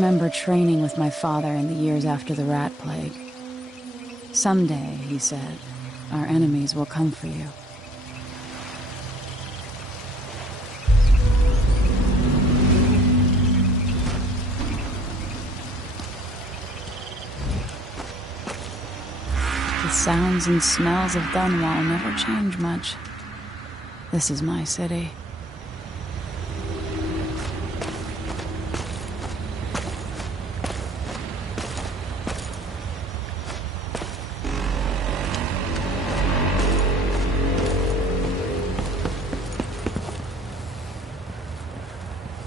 remember training with my father in the years after the rat plague. Someday, he said, our enemies will come for you. The sounds and smells of Dunwall never change much. This is my city.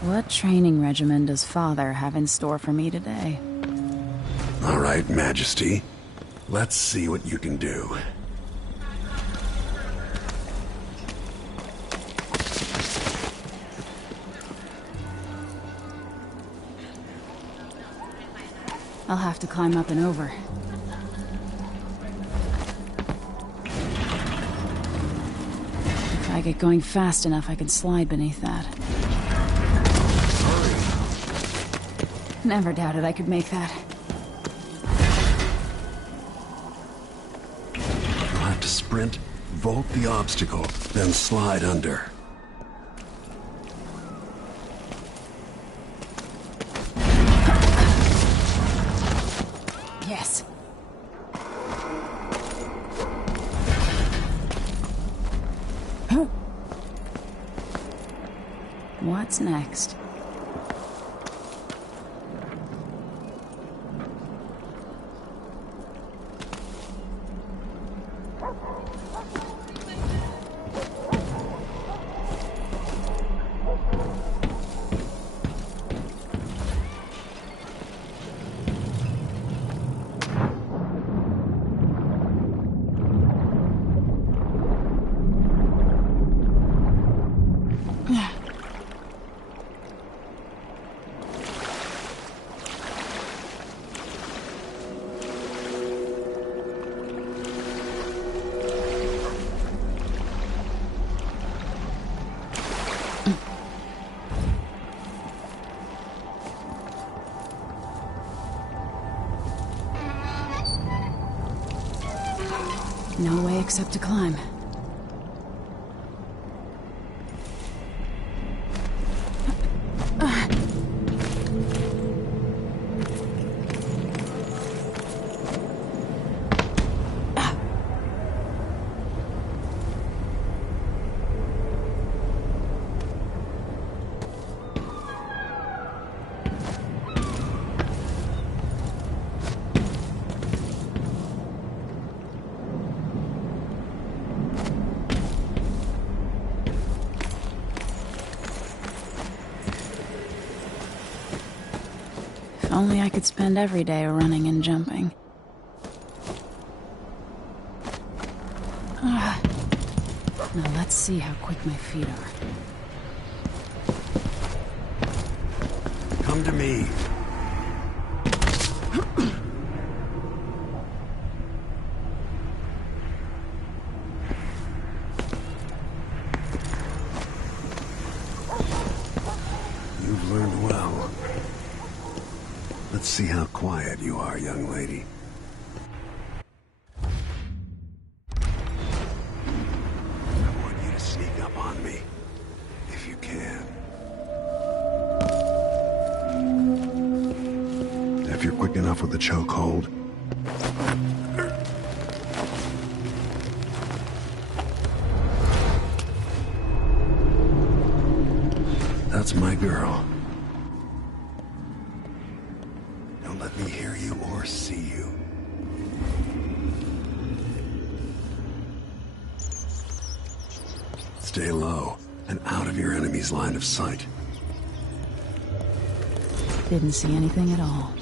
What training regimen does Father have in store for me today? All right, Majesty. Let's see what you can do. I'll have to climb up and over. If I get going fast enough, I can slide beneath that. Never doubted I could make that. You'll have to sprint, vault the obstacle, then slide under. Yes. What's next? No way except to climb. Only I could spend every day running and jumping. Now let's see how quick my feet are. Come to me. You've learned well. Let's see how quiet you are, young lady. I want you to sneak up on me, if you can. If you're quick enough with the chokehold. That's my girl. Don't let me hear you or see you. Stay low and out of your enemy's line of sight. Didn't see anything at all.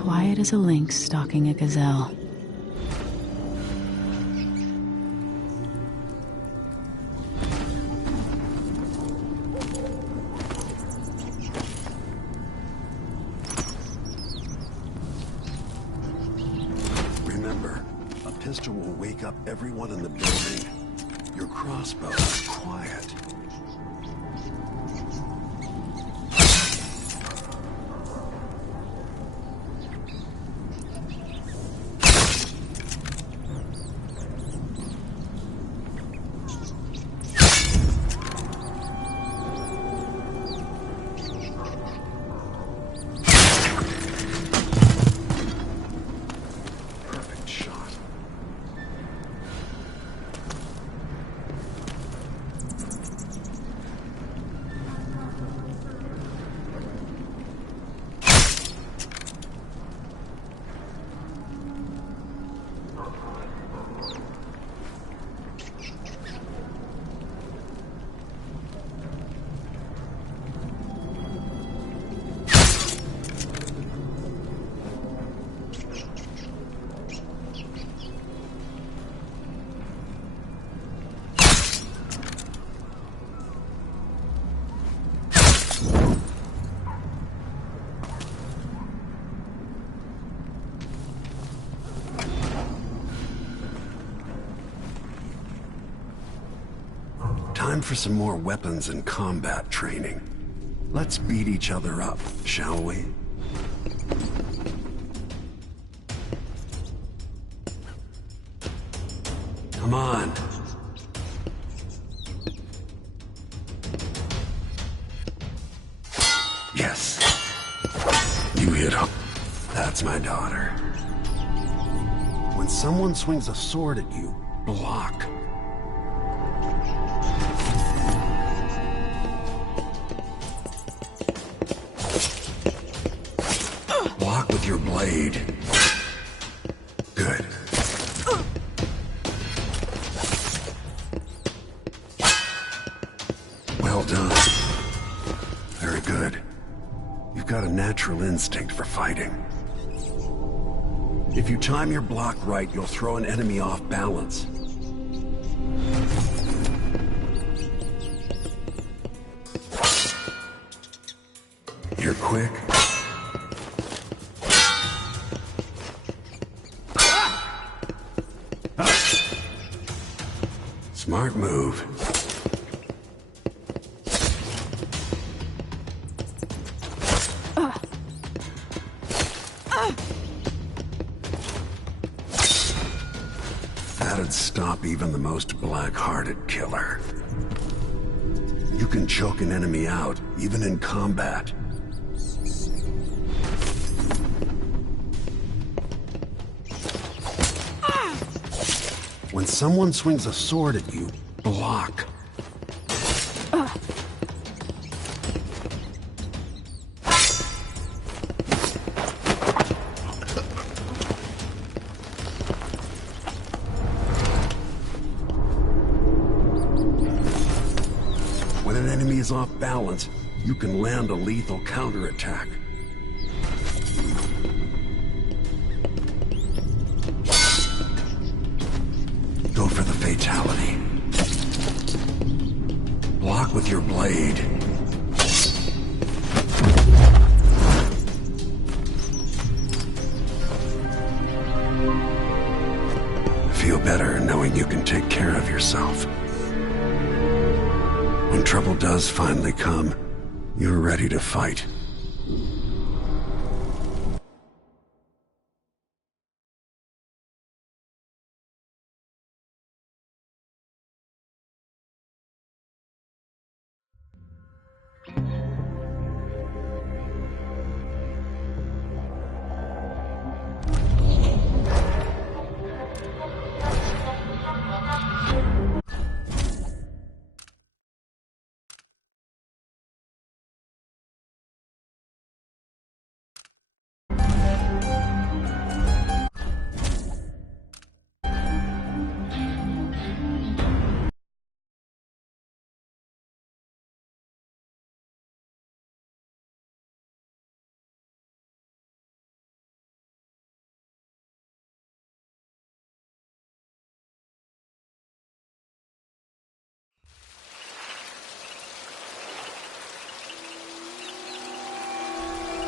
Quiet as a lynx stalking a gazelle. Remember, a pistol will wake up everyone in the building. Your crossbow is quiet. Time for some more weapons and combat training. Let's beat each other up, shall we? Come on. Yes. You hit him. That's my daughter. When someone swings a sword at you, block. Block with your blade. Good. Well done. Very good. You've got a natural instinct for fighting. If you time your block right, you'll throw an enemy off balance. You're quick. Smart move. That'd stop even the most black-hearted killer. You can choke an enemy out, even in combat. When someone swings a sword at you, block. When an enemy is off balance, you can land a lethal counterattack. Go for the fatality. Block with your blade. Feel better knowing you can take care of yourself. When trouble does finally come, you're ready to fight.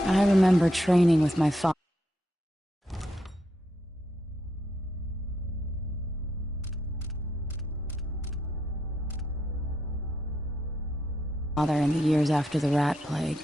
I remember training with my father in the years after the rat plague.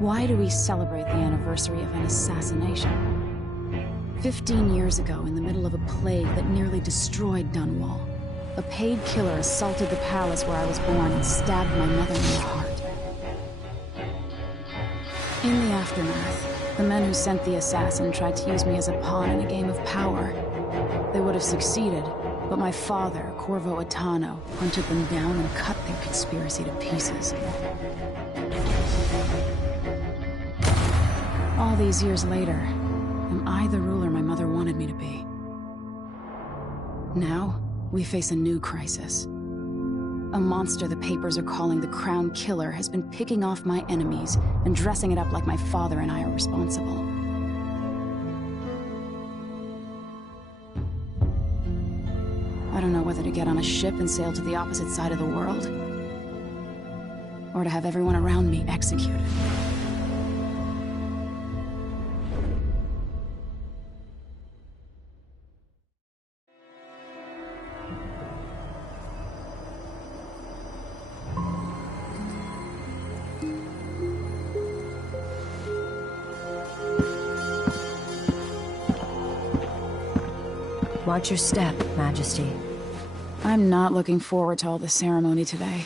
Why do we celebrate the anniversary of an assassination? 15 years ago, in the middle of a plague that nearly destroyed Dunwall, a paid killer assaulted the palace where I was born and stabbed my mother in the heart. In the aftermath, the men who sent the assassin tried to use me as a pawn in a game of power. They would have succeeded, but my father, Corvo Attano, hunted them down and cut their conspiracy to pieces. All these years later, am I the ruler my mother wanted me to be? Now, we face a new crisis. A monster the papers are calling the Crown Killer has been picking off my enemies and dressing it up like my father and I are responsible. I don't know whether to get on a ship and sail to the opposite side of the world, or to have everyone around me executed. Watch your step, Majesty. I'm not looking forward to all the ceremony today.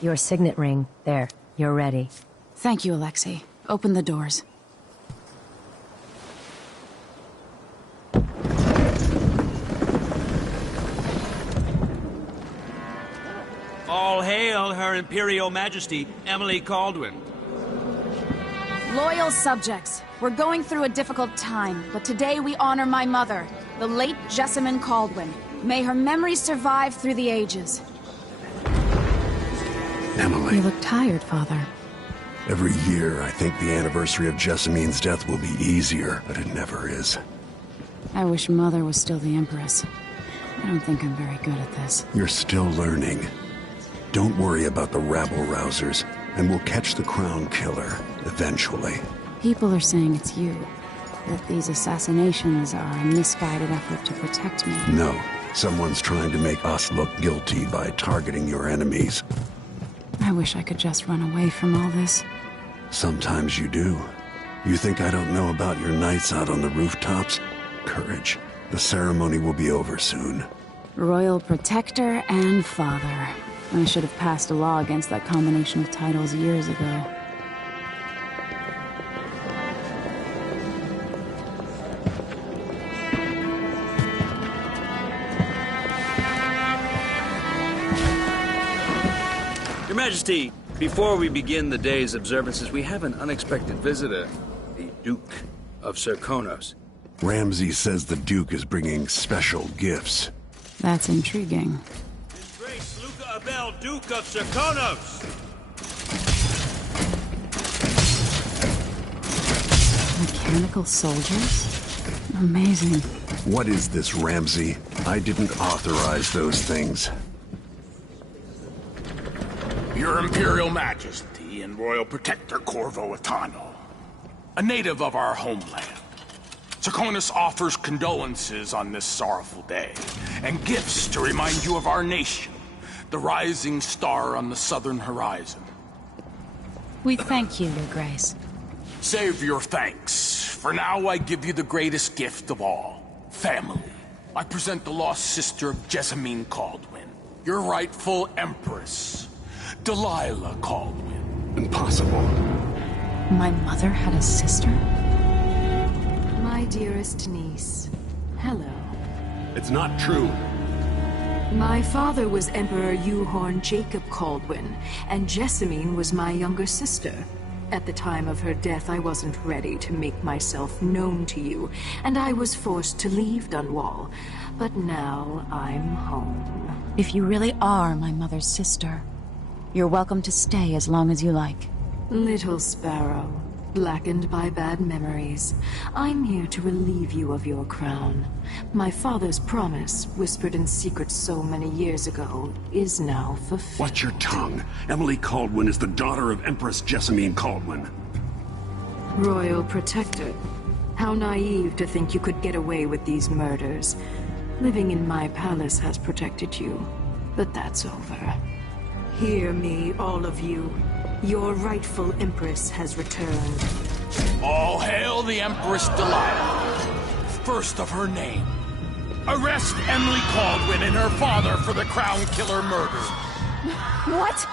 Your signet ring. There. You're ready. Thank you, Alexei. Open the doors. All hail Her Imperial Majesty, Emily Caldwin. Loyal subjects, we're going through a difficult time, but today we honor my mother, the late Jessamine Caldwin. May her memory survive through the ages. Emily. You look tired, Father. Every year, I think the anniversary of Jessamine's death will be easier, but it never is. I wish Mother was still the Empress. I don't think I'm very good at this. You're still learning. Don't worry about the rabble-rousers, and we'll catch the Crown Killer, eventually. People are saying it's you. That these assassinations are a misguided effort to protect me. No. Someone's trying to make us look guilty by targeting your enemies. I wish I could just run away from all this. Sometimes you do. You think I don't know about your nights out on the rooftops? Courage. The ceremony will be over soon. Royal Protector and Father. I should have passed a law against that combination of titles years ago. Your Majesty, before we begin the day's observances, we have an unexpected visitor, the Duke of Serkonos. Ramsay says the Duke is bringing special gifts. That's intriguing. His Grace Luca Abel, Duke of Serkonos! Mechanical soldiers? Amazing. What is this, Ramsay? I didn't authorize those things. Your Imperial Majesty and Royal Protector Corvo Attano, a native of our homeland. Serkonos offers condolences on this sorrowful day, and gifts to remind you of our nation, the rising star on the southern horizon. We thank you, Your Grace. Save your thanks. For now, I give you the greatest gift of all, family. I present the lost sister of Jessamine Caldwin, your rightful Empress, Delilah Caldwin. Impossible. My mother had a sister? My dearest niece, hello. It's not true. My father was Emperor Euhorn Jacob Caldwin, and Jessamine was my younger sister. At the time of her death, I wasn't ready to make myself known to you, and I was forced to leave Dunwall. But now I'm home. If you really are my mother's sister, you're welcome to stay as long as you like. Little sparrow, blackened by bad memories, I'm here to relieve you of your crown. My father's promise, whispered in secret so many years ago, is now fulfilled. Watch your tongue. Emily Caldwin is the daughter of Empress Jessamine Caldwin. Royal Protector, how naive to think you could get away with these murders. Living in my palace has protected you, but that's over. Hear me, all of you. Your rightful Empress has returned. All hail the Empress Delilah, first of her name. Arrest Emily Caldwin and her father for the Crown Killer murder. What?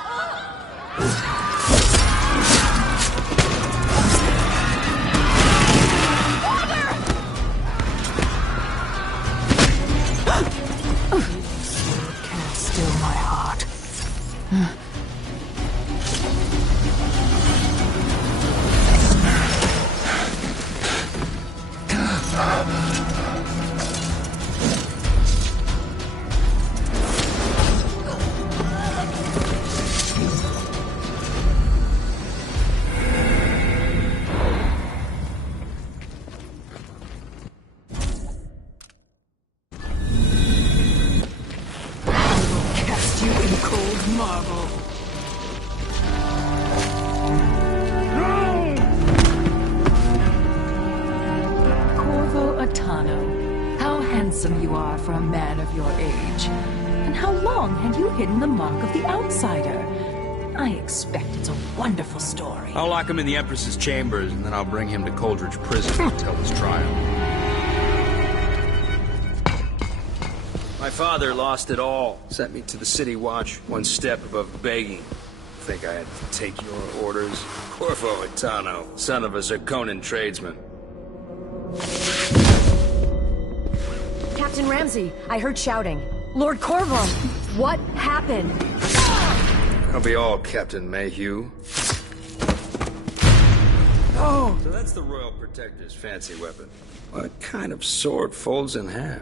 Can't still my heart. You in cold marble. Corvo Atano, how handsome you are for a man of your age. And how long had you hidden the mark of the outsider? I expect it's a wonderful story. I'll lock him in the Empress's chambers, and then I'll bring him to Coldridge Prison to tell his trial. My father lost it all. Sent me to the City Watch, one step above begging. Think I had to take your orders? Corvo Atano, son of a Zirconan tradesman. Captain Ramsey, I heard shouting. Lord Corvo, what happened? I'll be all, Captain Mayhew. Oh! So that's the Royal Protector's fancy weapon. What kind of sword folds in half?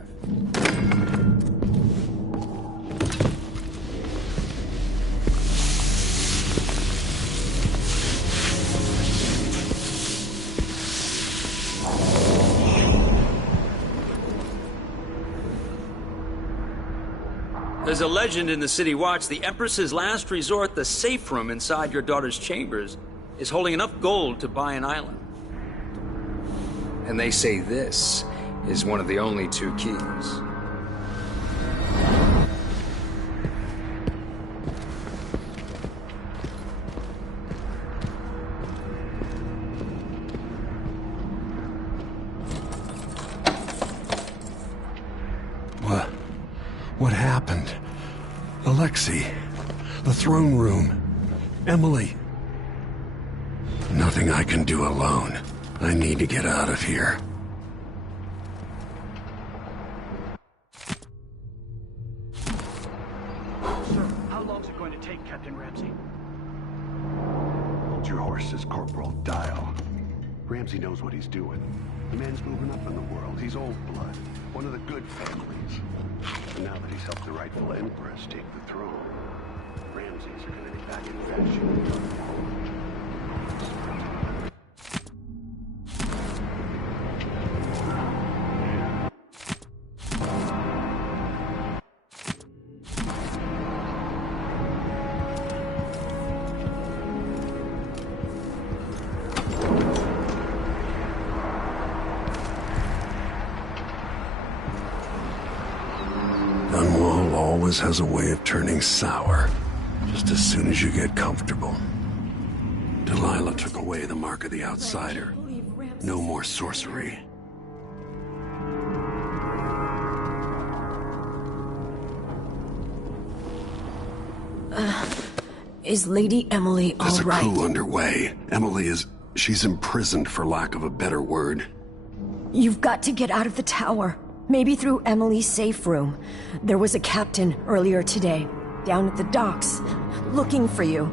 There's a legend in the City Watch, the Empress's last resort, the safe room inside your daughter's chambers, is holding enough gold to buy an island. And they say this is one of the only 2 keys. What happened? Alexei, the throne room, Emily. Nothing I can do alone. I need to get out of here. Sir, how long's it going to take, Captain Ramsey? Hold your horses, Corporal Dial. Ramsey knows what he's doing. The man's moving up in the world. He's old blood. One of the good families. And now that he's helped the rightful Empress take the throne, Ramseys are gonna be back in fashion. Dunwall always has a way of turning sour, just as soon as you get comfortable. Delilah took away the mark of the outsider. No more sorcery. Is Lady Emily all There's a right? coup underway. She's imprisoned for lack of a better word. You've got to get out of the tower. Maybe through Emily's safe room. There was a captain earlier today, down at the docks, looking for you.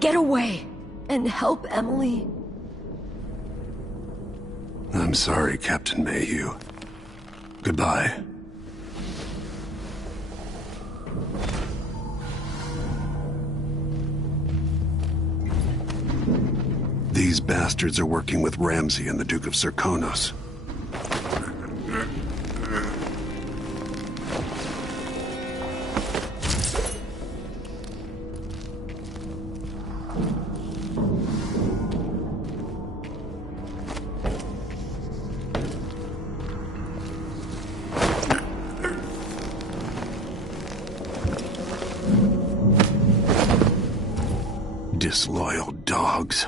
Get away and help Emily. I'm sorry, Captain Mayhew. Goodbye. These bastards are working with Ramsey and the Duke of Zirconos. Disloyal dogs.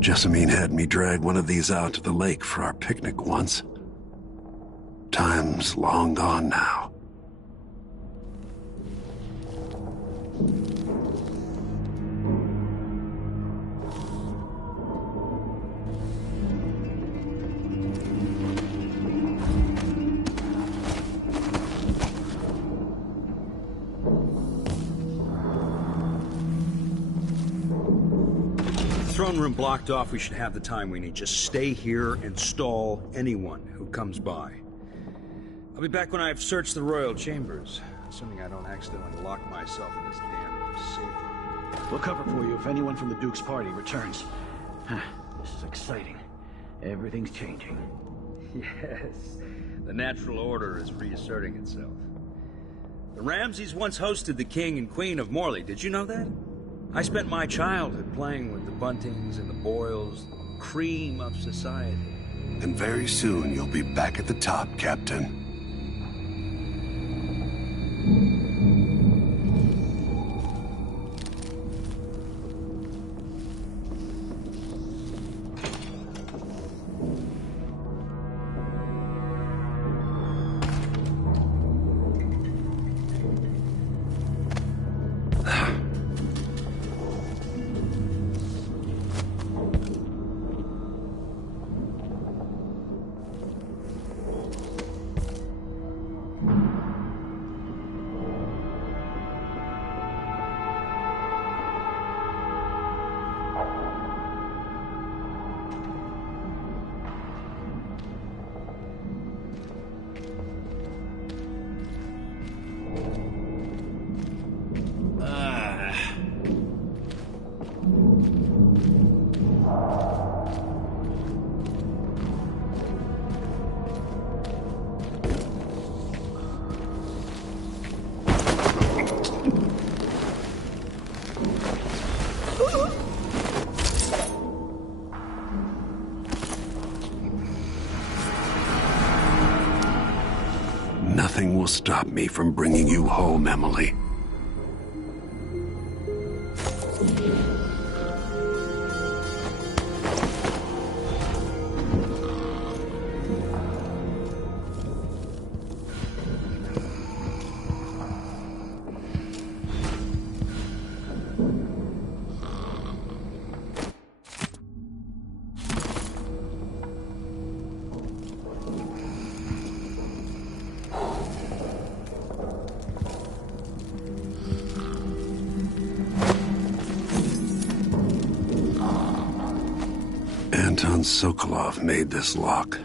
Jessamine had me drag one of these out to the lake for our picnic once. Time's long gone now. Throne room blocked off, we should have the time we need. Just stay here and stall anyone who comes by. I'll be back when I've searched the royal chambers, assuming I don't accidentally lock myself in this damn safe room. We'll cover for you if anyone from the Duke's party returns. This is exciting. Everything's changing. Yes, the natural order is reasserting itself. The Ramseys once hosted the King and Queen of Morley, did you know that? I spent my childhood playing with the Buntings and the Boyles, the cream of society. And very soon you'll be back at the top, Captain. Nothing will stop me from bringing you home, Emily. son Sokolov made this lock.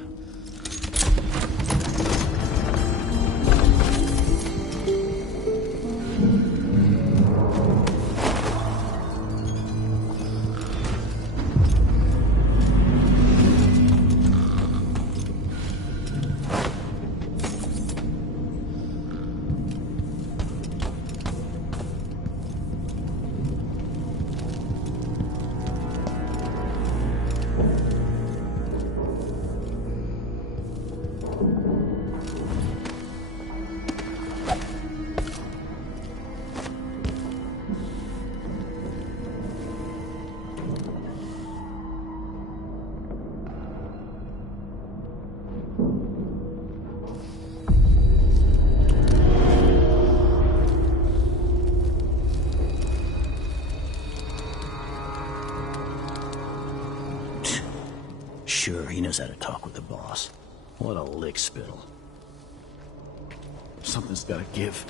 Sure, he knows how to talk with the boss. What a lick spittle. Something's gotta give.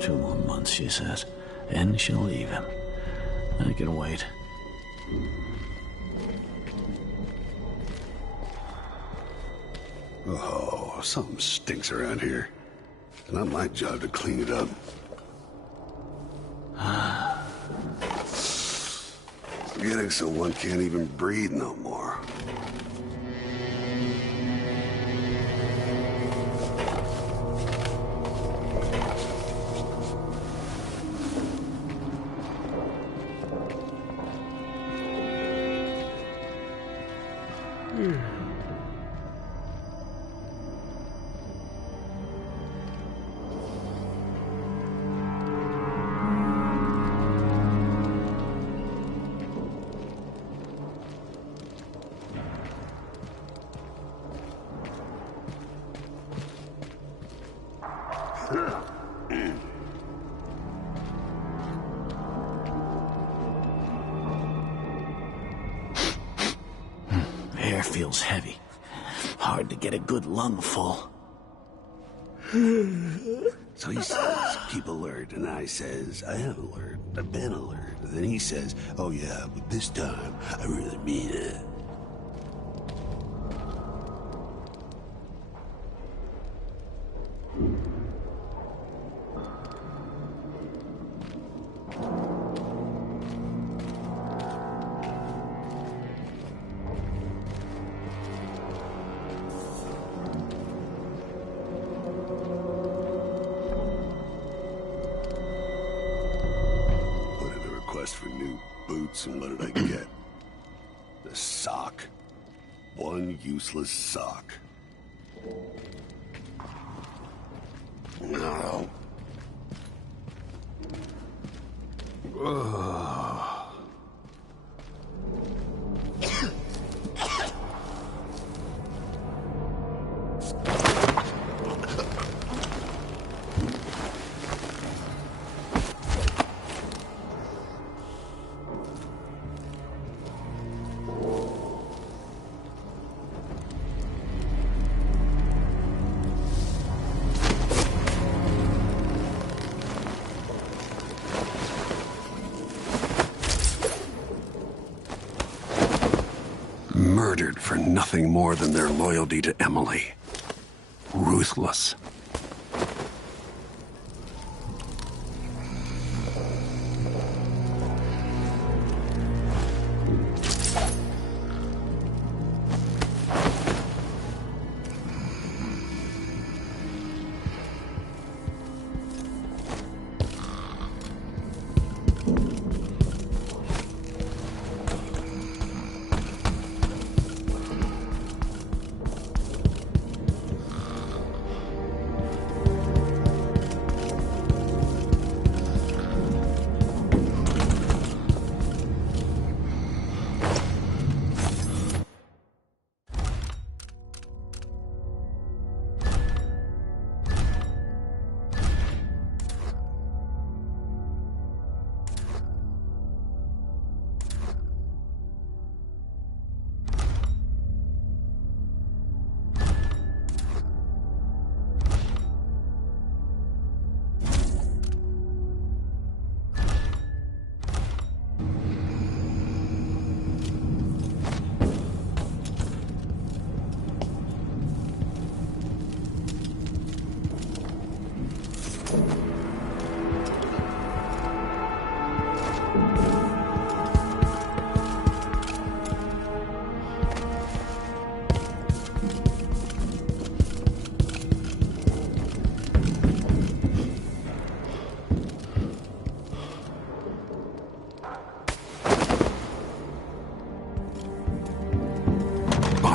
Two more months, she says, and she'll leave him. I can wait. Oh, something stinks around here. It's not my job to clean it up. Getting so one can't even breathe no more. Air feels heavy. Hard to get a good lung full. So he says, keep alert, and I says, I am alert. I've been alert. And then he says, oh yeah, but this time, I really mean it. For new boots, and what did I get? The sock. One useless sock. No. Ugh. Murdered for nothing more than their loyalty to Emily. Ruthless.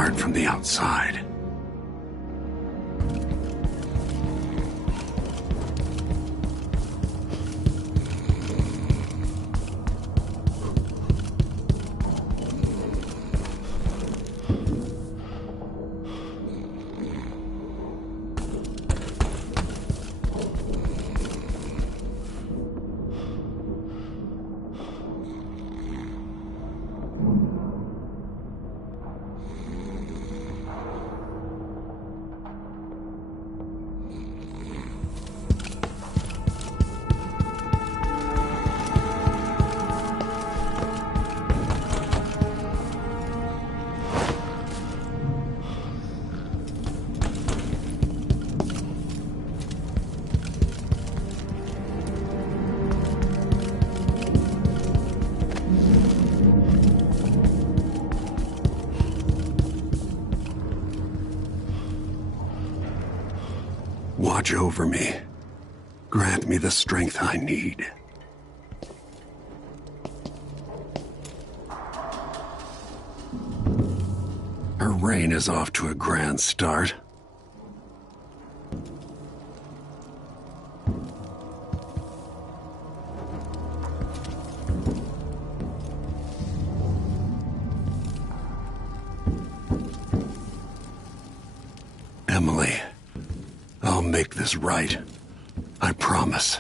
hard from the outside. Watch over me. Grant me the strength I need. Her reign is off to a grand start. Emily. I'll make this right. I promise.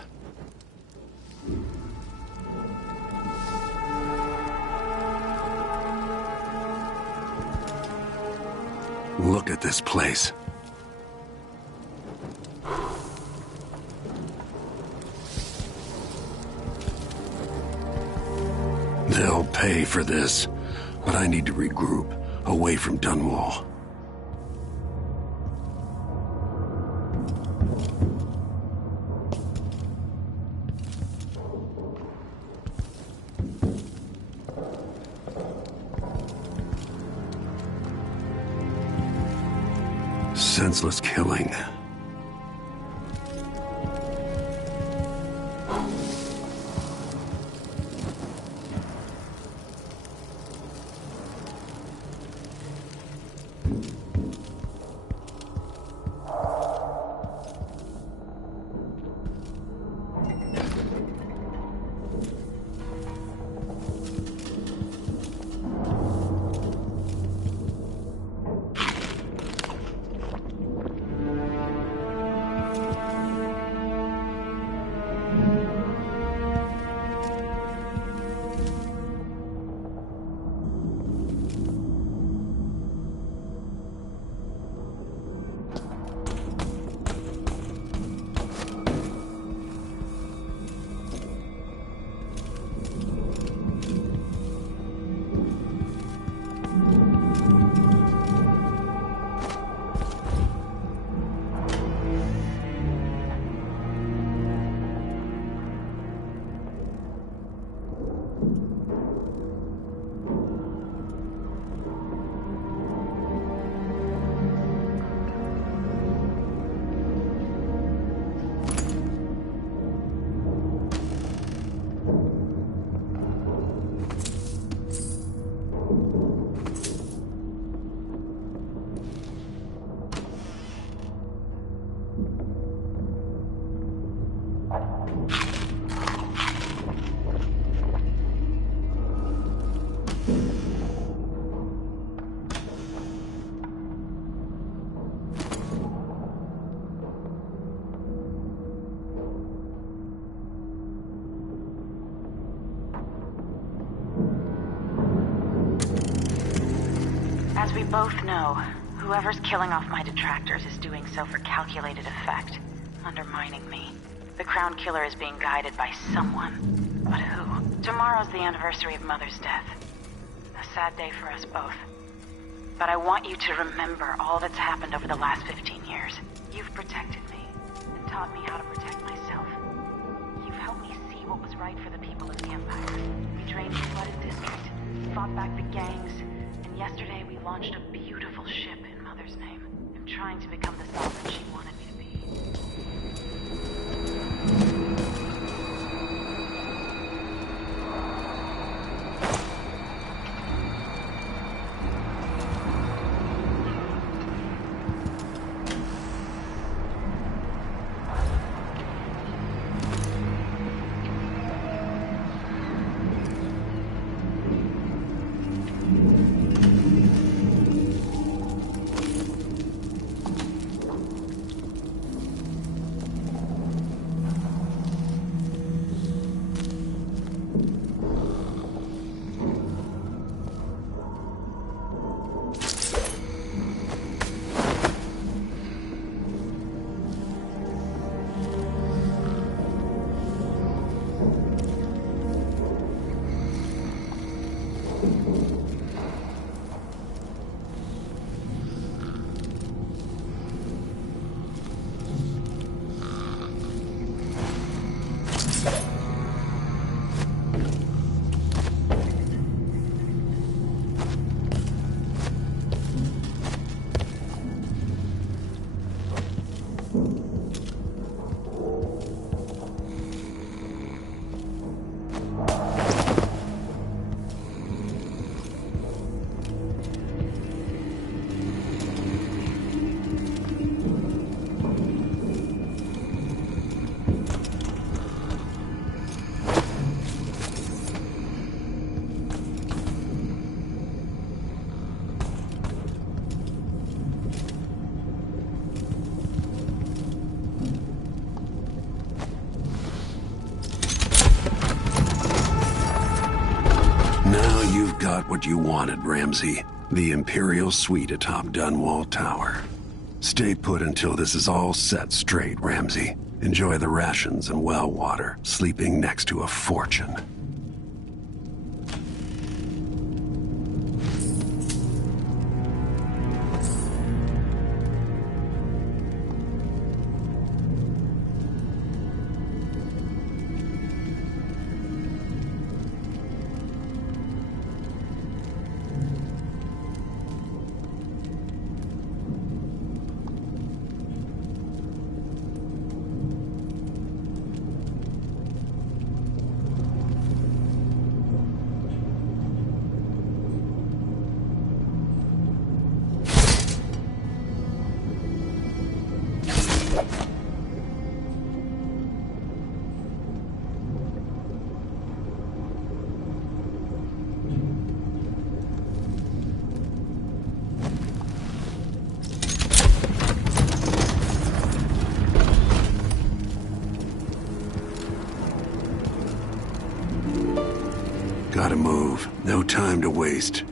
Look at this place. They'll pay for this, but I need to regroup away from Dunwall. Senseless killing. As we both know, whoever's killing off my detractors is doing so for calculated effect, undermining me. The Crown Killer is being guided by someone. But who? Tomorrow's the anniversary of Mother's death. A sad day for us both. But I want you to remember all that's happened over the last 15 years. You've protected me, and taught me how to protect myself. You've helped me see what was right for the people of the Empire. We drained the flooded district, fought back the gangs, and yesterday we launched a beautiful ship in Mother's name. I'm trying to become the sovereign she wanted me to be. got what you wanted, Ramsey. The Imperial Suite atop Dunwall Tower. Stay put until this is all set straight, Ramsey. Enjoy the rations and well water, sleeping next to a fortune. Gotta move. No time to waste.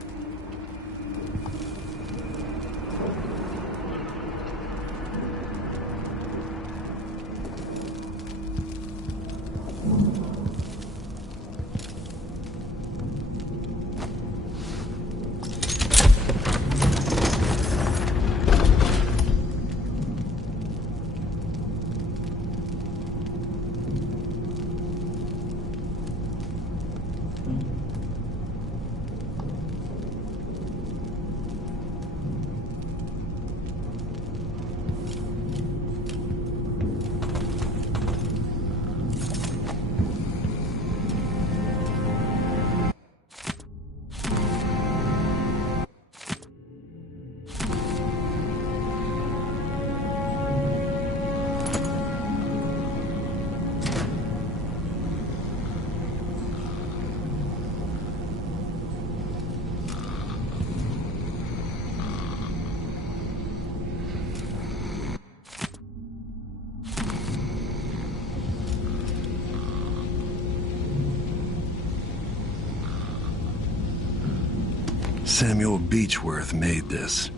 Samuel Beechworth made this.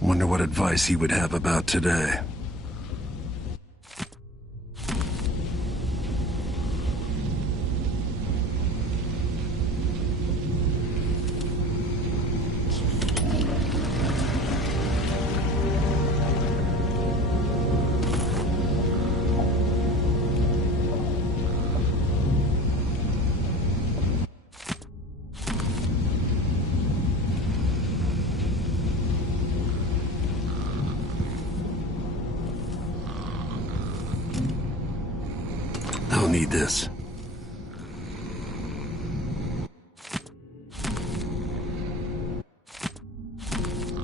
Wonder what advice he would have about today. I'll need this.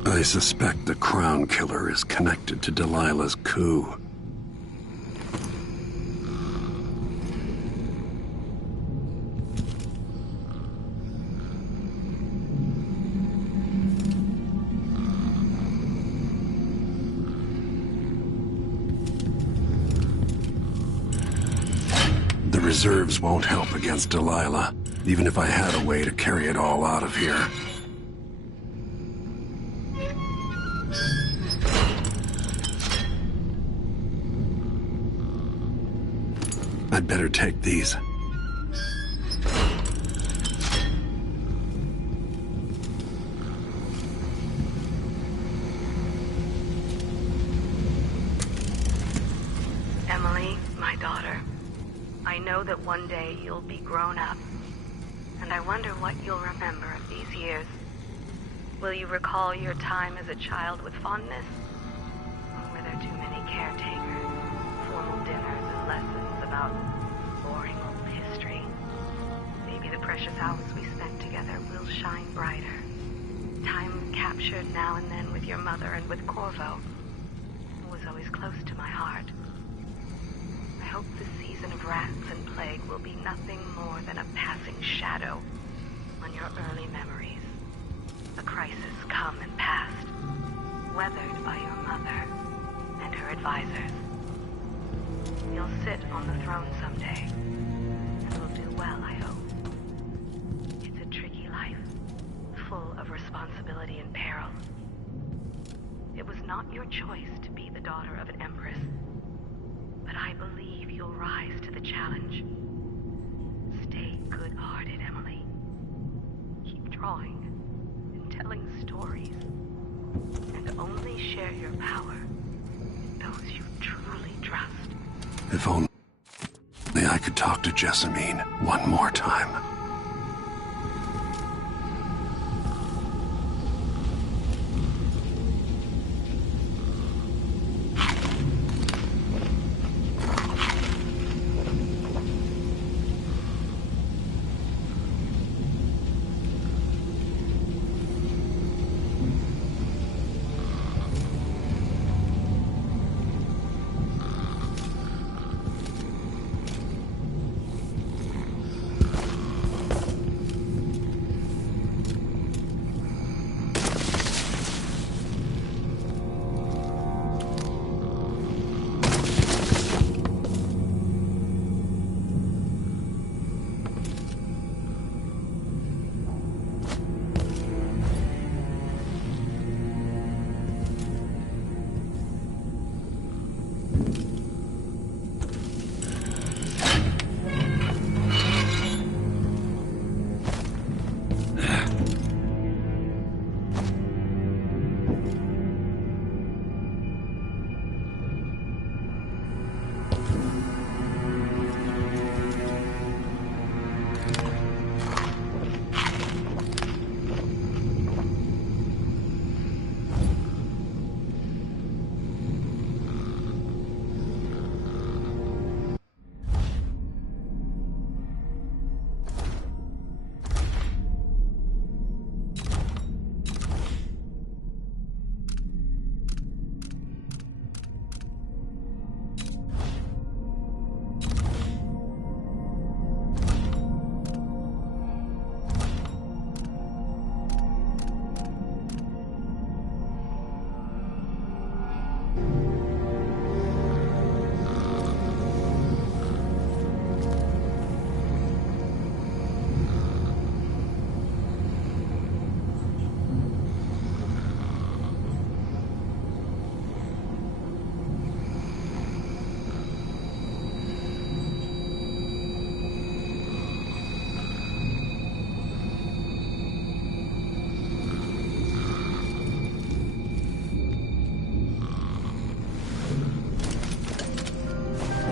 I suspect the Crown Killer is connected to Delilah's coup. The reserves won't help against Delilah, even if I had a way to carry it all out of here. I'd better take these. Emily, my daughter, I know that one day you'll be grown up, and I wonder what you'll remember of these years. Will you recall your time as a child with fondness? Or were there too many caretakers, formal dinners and lessons about boring old history? Maybe the precious hours we spent together will shine brighter. Time captured now and then with your mother and with Corvo, who was always close to my heart. I hope the season of rats and plague will be nothing more than a passing shadow on your early memories. A crisis come and passed, weathered by your mother and her advisors. You'll sit on the throne someday, and will do well, I hope. It's a tricky life. responsibility in peril. It was not your choice to be the daughter of an empress, but I believe you'll rise to the challenge. Stay good-hearted, Emily. Keep drawing and telling stories, and only share your power with those you truly trust. If only I could talk to Jessamine one more time.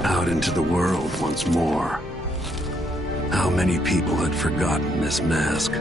Out into the world once more. How many people had forgotten this mask?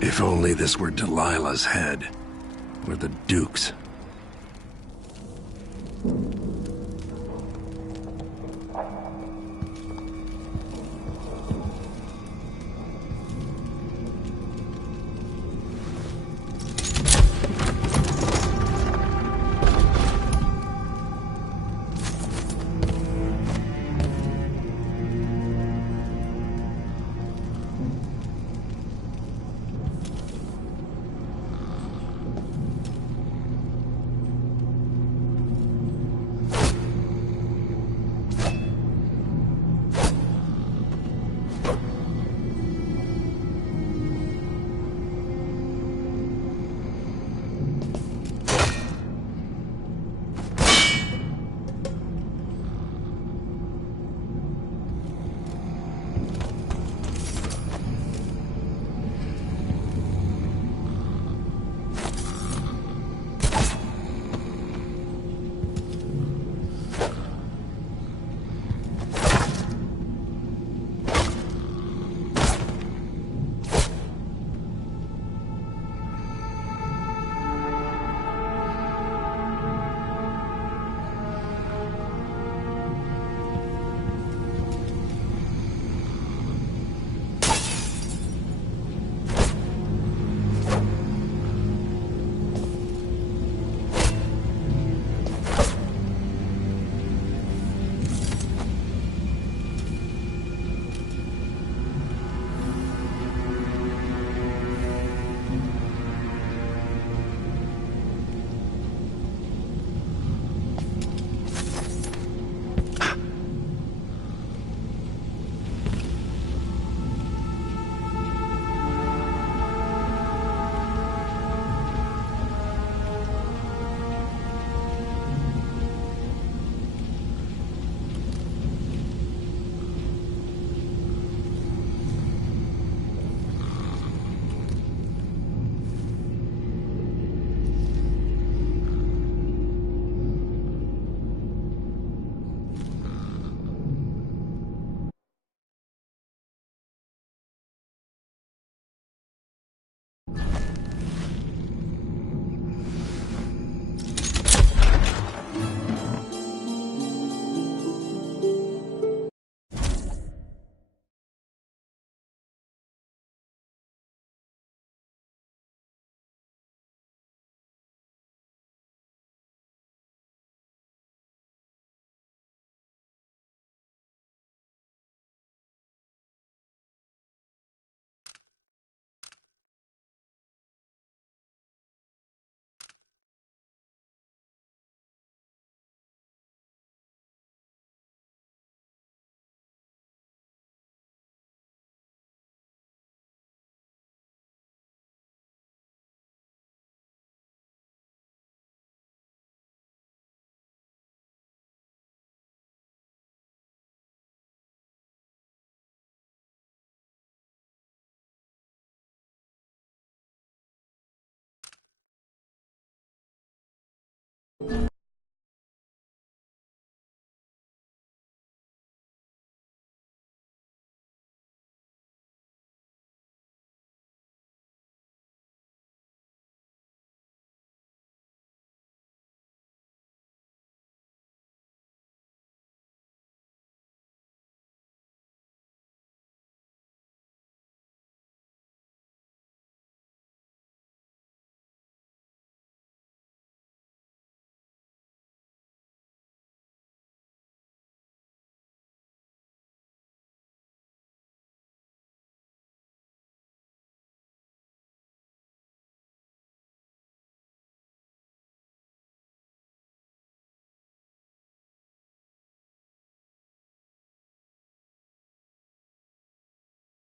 If only this were Delilah's head, or the Duke's.